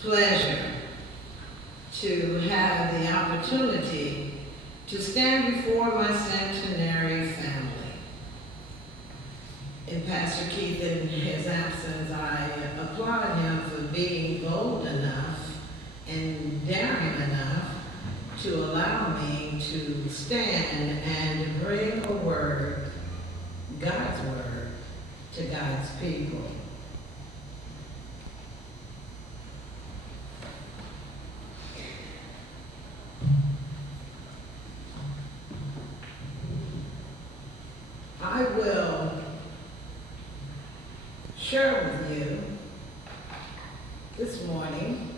pleasure to have the opportunity to stand before my centenary family. In Pastor Keith, in his absence, I applaud him for being bold enough and daring enough to allow me to stand and bring a word, God's word, to God's people. I will share with you this morning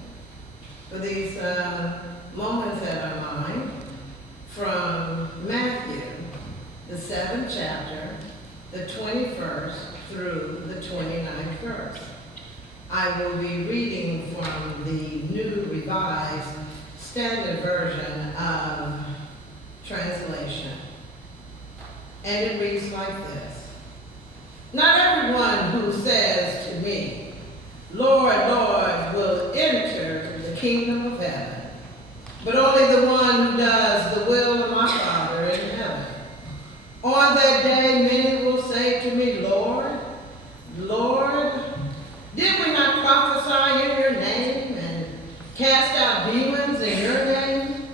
for these moments that are mine from Matthew, the 7th chapter, the 21st through the 29th verse. I will be reading from the New Revised Standard Version of Translation. And it reads like this. Not everyone who says to me, Lord, Lord, will enter the kingdom of heaven, but only the one who does the will of my Father in heaven. On that day, many will say to me, Lord, Lord, did we not prophesy in your name and cast out demons in your name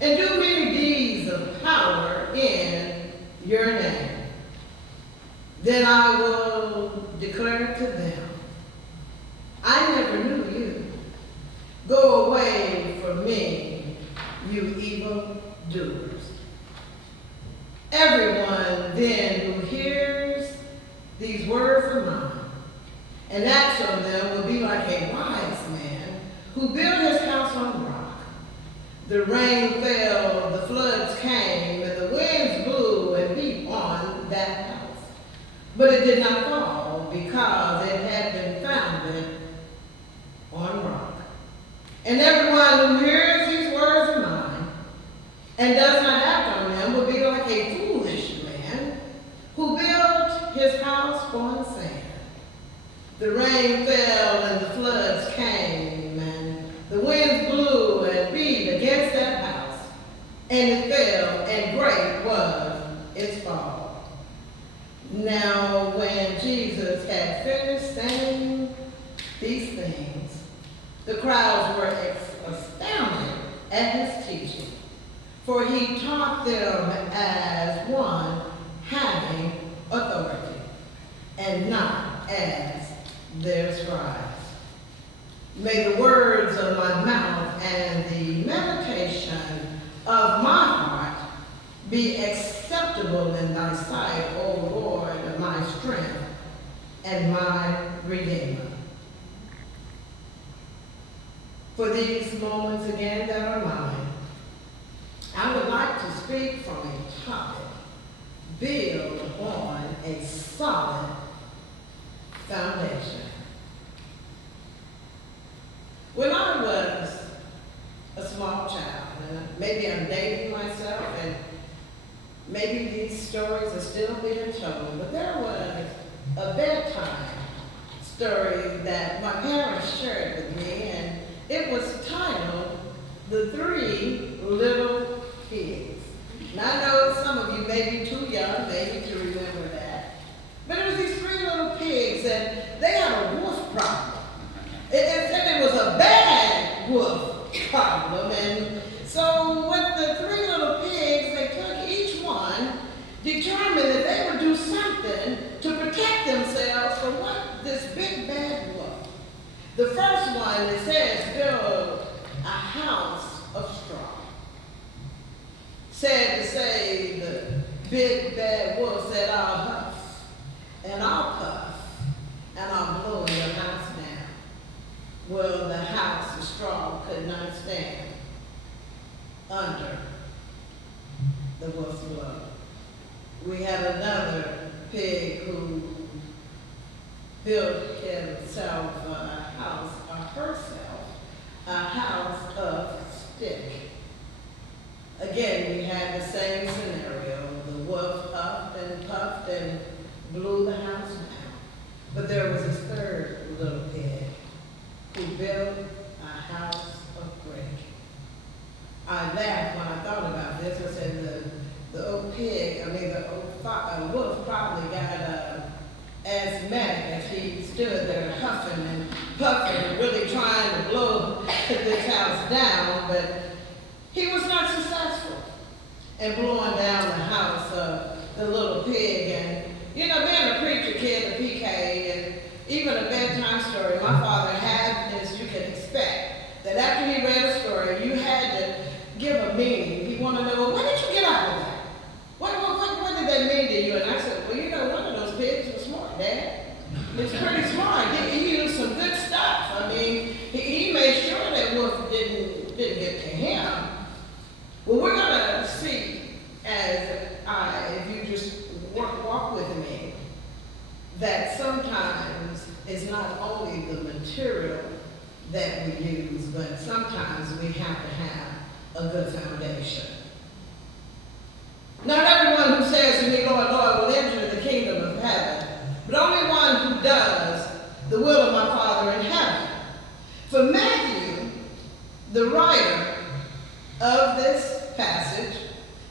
and do many deeds of power in your name? Then I will declare to them, I never knew you. Go away from me, you evil doers. Everyone then who hears these words of mine and acts on them will be like a wise man who built his house on rock. The rain fell, the floods came, and the winds blew and beat on that house. But it did not fall because it had been founded on rock. And everyone who hears these words of mine and does not act on them will be like a foolish man who built his house on sand. The rain fell and the floods came and the winds blew and beat against that house, and it fell, and great was its fall. Now when Jesus had finished saying these things, the crowds were astounded at his teaching, for he taught them as one having authority, and not as their scribes. May the words of my mouth and the meditation of my heart be acceptable in thy sight, O Lord, my strength and my Redeemer. For these moments again that are mine, I would like to speak from a topic, build on a solid foundation. When I was a small child, and maybe I'm dating myself, and maybe these stories are still being told, but there was a bedtime story that my parents shared with me, and it was titled, The Three Little Pigs. Now I know some of you may be too young maybe to remember that, but it was these three little pigs, and they had a wolf problem. It was a bad wolf problem, and so with the three little pigs, they took each one, determined that they would do something to protect themselves from this big bad wolf. The first one, it says, build a house of straw. Sad to say, the big bad wolf said, I'll huff, and I'll puff, and I'll blow your house down. Well, the house of straw could not stand under the wolf's blow. We have another pig who built himself a house, or herself, a house of stick. Again, we had the same scenario. The wolf huffed and puffed and blew the house down. But there was this third little pig who built I laughed when I thought about this. I said the old pig, the old wolf probably got asthmatic as he stood there huffing and puffing and really trying to blow this house down, but he was not successful in blowing down the house of the little pig. And, being a preacher kid, a PK, and even a bedtime story, my father had, as you can expect, that after he read a story, you had to give a meaning. He wanted to know, well, what did you get out of that? What did that mean to you? And I said, well, one of those pigs was smart, Dad. It's pretty smart. He used some good stuff. He made sure that wolf didn't get to him. Well, we're going to see, if you just walk with me, that sometimes it's not only the material that we use, but sometimes we have to have a good foundation. Not everyone who says to me, Lord, Lord, will enter the kingdom of heaven, but only one who does the will of my Father in heaven. For Matthew, the writer of this passage,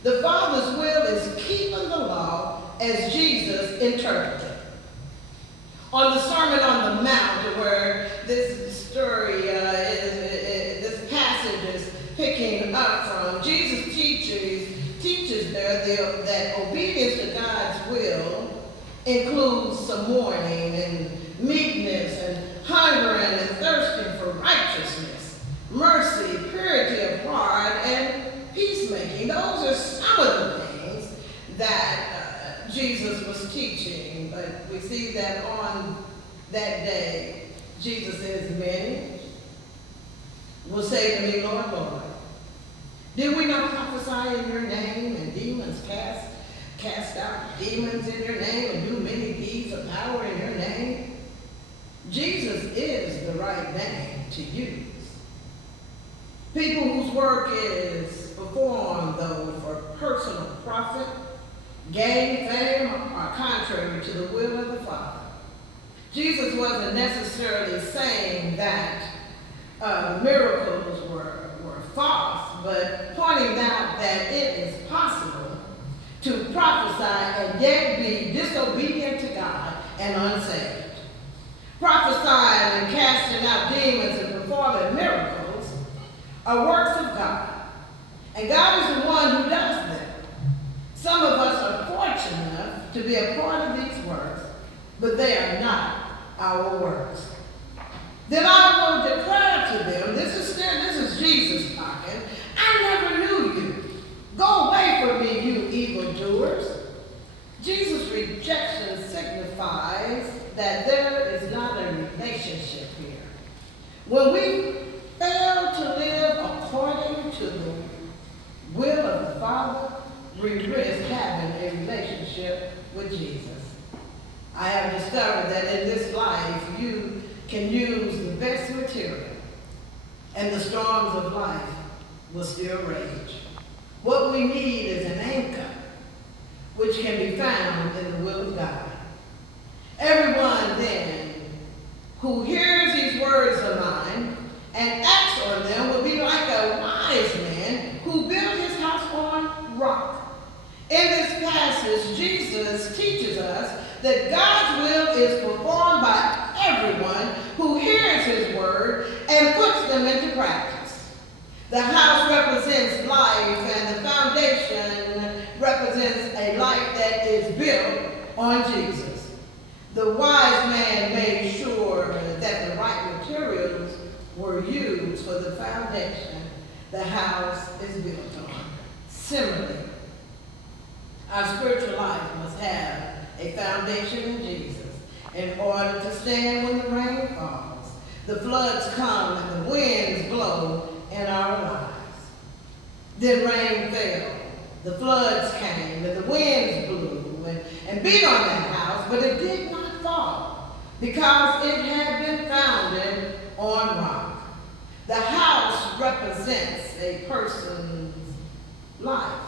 the Father's will is keeping the law as Jesus interpreted it. On the Sermon on the Mount, where this story, this passage is picking up from, Jesus teaches there that obedience to God's will includes some mourning and meekness and hungering and thirsting for righteousness, mercy, purity of heart, and peacemaking. Those are some of the things that Jesus was teaching. But we see that on that day, Jesus says, many will say to me, Lord, Lord, did we not prophesy in your name, and demons cast out demons in your name, and do many deeds of power in your name? Jesus is the right name to use. People whose work is performed, though, for personal profit, gain, fame, are contrary to the will of the Father. Jesus wasn't necessarily saying that miracles were false, but pointing out that it is possible to prophesy and yet be disobedient to God and unsaved. Prophesying and casting out demons and performing miracles are works of God, and God is the one who does them. Some of us are fortunate enough to be a part of these works, but they are not our works. Then I will declare to them, this is Jesus talking, I never knew you. Go away from me, you evildoers. Jesus' rejection signifies that there is not a relationship here. When we fail to live according to the will of the Father, we risk having a relationship with Jesus. I have discovered that in this life, you can use the best material, and the storms of life will still rage. What we need is an anchor, which can be found in the will of God. Everyone then who hears these words of mine and acts on them will be like a wise man who built his house on rock. In this passage, Jesus teaches us that God's will is performed by everyone who hears his word and puts them into practice. The house represents life, and the foundation represents a life that is built on Jesus. The wise man made sure that the right materials were used for the foundation the house is built on. Similarly, our spiritual life must have a foundation in Jesus in order to stand when the rain falls, the floods come, and the winds blow in our lives. Then rain fell, the floods came, and the winds blew and beat on that house, but it did not fall because it had been founded on rock. The house represents a person's life.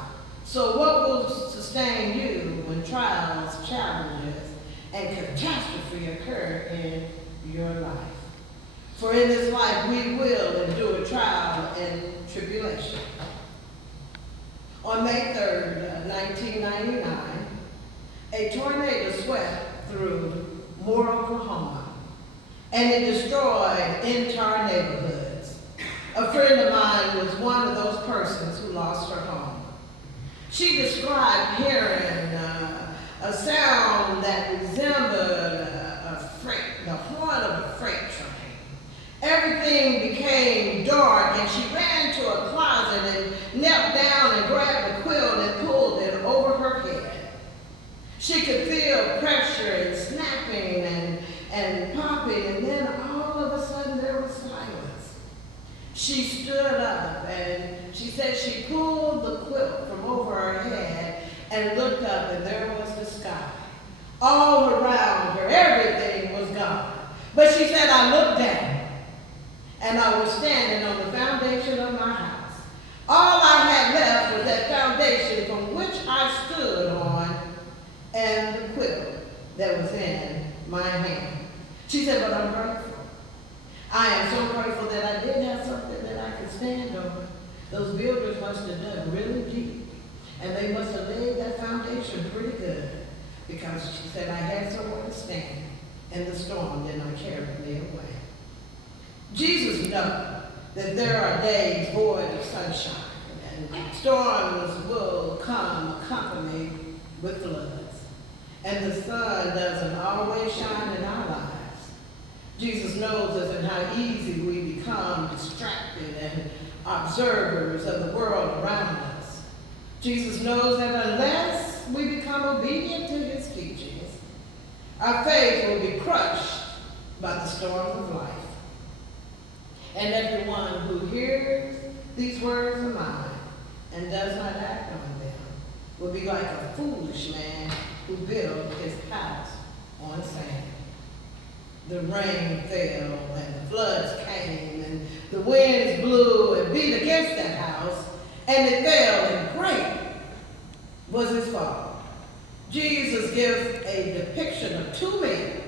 So what will sustain you when trials, challenges, and catastrophe occur in your life? For in this life we will endure trial and tribulation. On May 3rd, 1999, a tornado swept through Moore, Oklahoma, and it destroyed entire neighborhoods. A friend of mine was one of those persons who lost her home. She described hearing a sound that resembled the horn of a freight train. Everything became dark, and she ran to a closet and knelt down and grabbed a quilt and pulled it over her head. She could feel pressure and snapping and popping, and then all of a sudden there was silence. She stood up and she said she pulled the quilt from over her head and looked up, and there was the sky. All around her, everything was gone. But she said, I looked down, and I was standing on the foundation of my house. All I had left was that foundation from which I stood on and the quilt that was in my hand. She said, but I'm grateful. I am so grateful that I did have something that I could stand on. Those builders must have dug really deep, and they must have laid that foundation pretty good, because she said I had somewhere to stand, and the storm did not carry me away. Jesus knew that there are days void of sunshine, and storms will come accompanied with floods, and the sun doesn't always shine in our lives. Jesus knows us and how easy we become distracted and observers of the world around us. Jesus knows that unless we become obedient to his teachings, our faith will be crushed by the storms of life. And everyone who hears these words of mine and does not act on them will be like a foolish man who built his house on sand. The rain fell and the floods came and the winds blew and beat against that house, and it fell, and great was its fall. Jesus gives a depiction of two men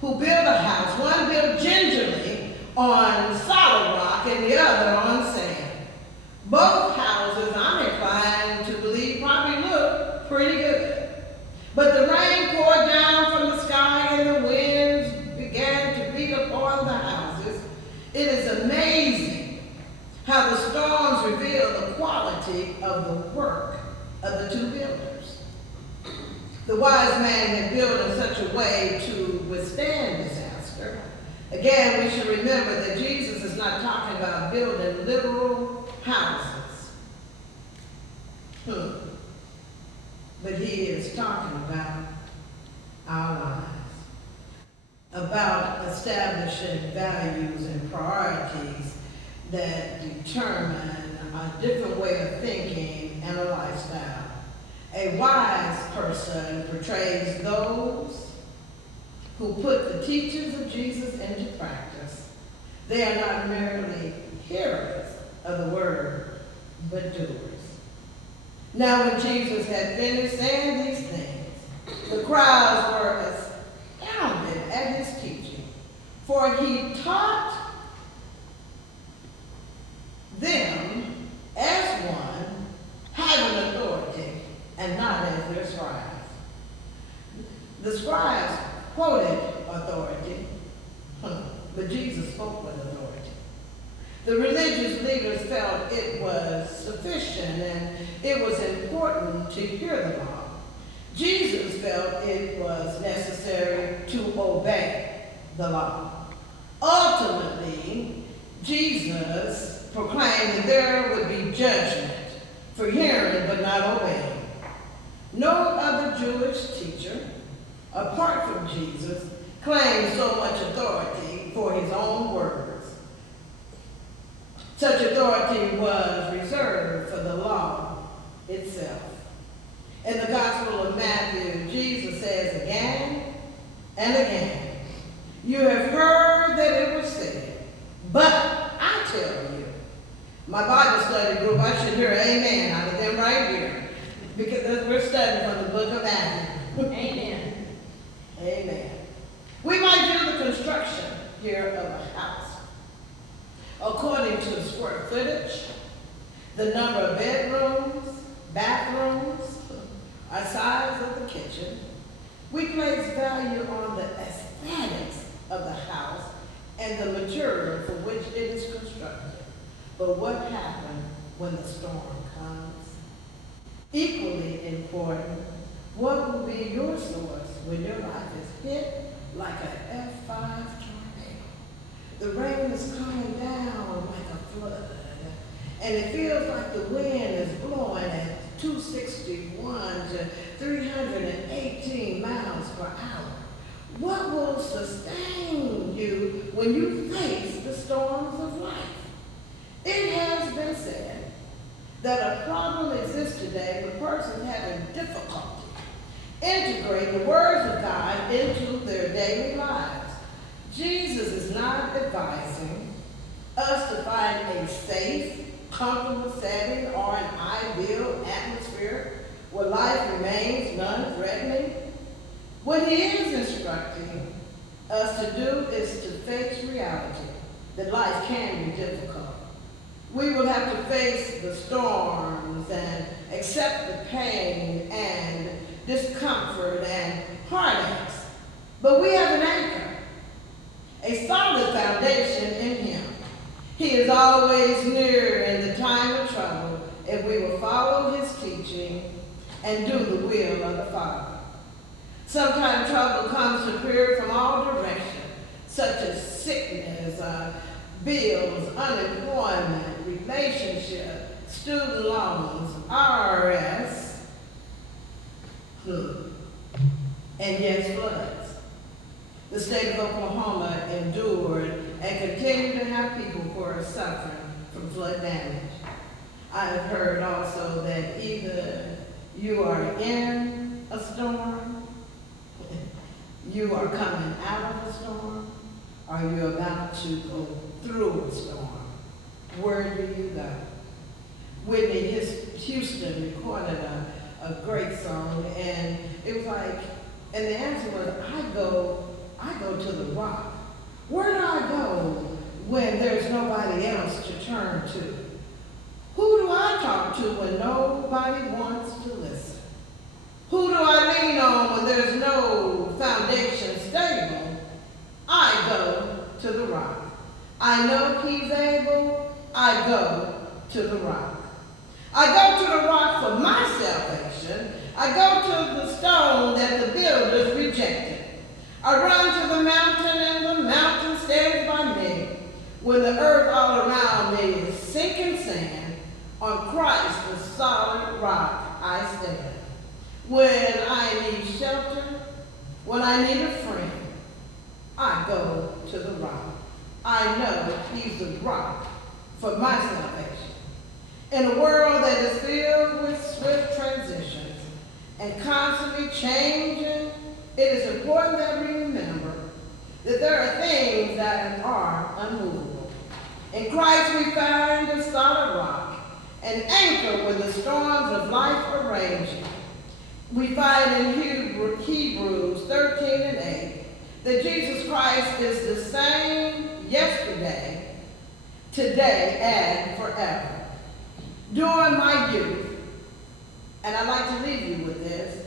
who built a house, one built gingerly on solid rock and the other on sand. Both houses, I'm inclined to believe, probably look pretty good. But the rain poured down from the sky and the winds began to beat upon the houses. It is amazing how the storms reveal the quality of the work of the two builders. The wise man had built in such a way to withstand disaster. Again, we should remember that Jesus is not talking about building literal houses. But he is talking about our lives, about establishing values and priorities that determine a different way of thinking and a lifestyle. A wise person portrays those who put the teachings of Jesus into practice. They are not merely hearers of the word, but doers. Now when Jesus had finished saying these things, the crowds were astounded at his teaching, for he taught them as one having authority and not as their scribes. The scribes quoted authority, but Jesus spoke with authority. The religious leaders felt it was sufficient and it was important to hear the law. Jesus felt it was necessary to obey the law. Ultimately, Jesus proclaimed that there would be judgment for hearing but not obeying. No other Jewish teacher, apart from Jesus, claimed so much authority for his own words. Such authority was reserved for the law itself. In the Gospel of Matthew, Jesus says again and again, "You have heard that it was said, but I tell you." My Bible study group, I should hear amen out of them right here, because we're studying from the book of Matthew. Amen. Amen. We might do the construction here of a house according to the square footage, the number of bedrooms, bathrooms, our size of the kitchen. We place value on the aesthetics of the house and the material for which it is constructed. But what happens when the storm comes? Equally important, what will be your source when your life is hit like an F5 tornado? The rain is coming down like a flood, and it feels like the wind is blowing at 261 to 318 miles per hour. What will sustain you when you face the storms of life? It has been said that a problem exists today with persons having difficulty integrating the words of God into their daily lives. Jesus is not advising us to find a safe, comfortable setting or an ideal atmosphere where life remains non-threatening. What he is instructing us to do is to face reality, that life can be difficult. We will have to face the storms and accept the pain and discomfort and heartaches. But we have an anchor, a solid foundation in him. He is always near in the time of trouble if we will follow his teaching and do the will of the Father. Sometimes trouble comes to appear from all directions, such as sickness, bills, unemployment, relationship, student loans, IRS, and yes, floods. The state of Oklahoma endured and continue to have people who are suffering from flood damage. I have heard also that either you are in a storm, you are coming out of a storm, or you're about to go through a storm. Where do you go? Whitney Houston recorded a great song, and it was like, and the answer was, I go to the rock. Where do I go when there's nobody else to turn to? Who do I talk to when nobody wants to listen? Who do I lean on when there's no foundation stable? I go to the rock. I know he's able. I go to the rock. I go to the rock for my salvation. I go to the stone that the builders rejected. I run to the mountain and the mountain stands by me. When the earth all around me is sinking sand, on Christ the solid rock I stand. When I need shelter, when I need a friend, I go to the rock. I know he's the rock for my salvation. In a world that is filled with swift transitions and constantly changing, it is important that we remember that there are things that are unmovable. In Christ we find a solid rock, an anchor when the storms of life are raging. We find in Hebrews 13 and 8 that Jesus Christ is the same yesterday, today, and forever. During my youth, and I'd like to leave you with this,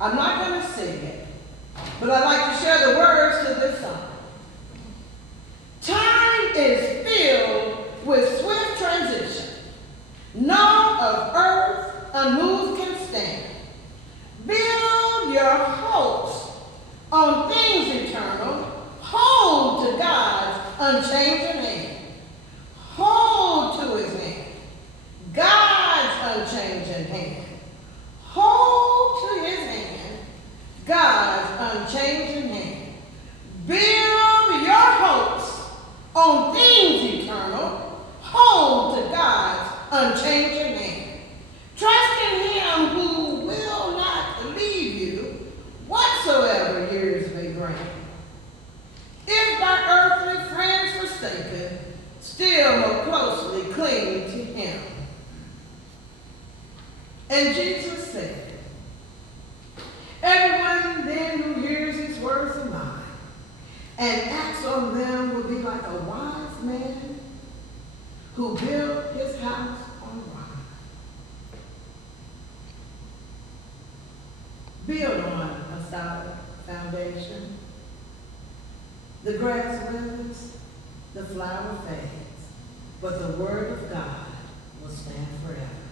I'm not going to sing it, but I'd like to share the words to this song. Time is filled with swift transition. None of earth unmoved can stand. Build your hopes on things eternal. Hold to God's unchanging hand. Hold to his hand. God's unchanging hand. Hold to his hand. God's unchanging hand. Build your hopes on things eternal. Hold to God's unchanging hand. Trust in him who will not leave you whatsoever years may bring. If thy earthly friends forsaken, still more closely cling to him. And Jesus said, everyone then who hears these words of mine and acts on them will be like a wise man who built his house on rock. built on a solid foundation. The grass withers, the flower fades, but the word of God will stand forever.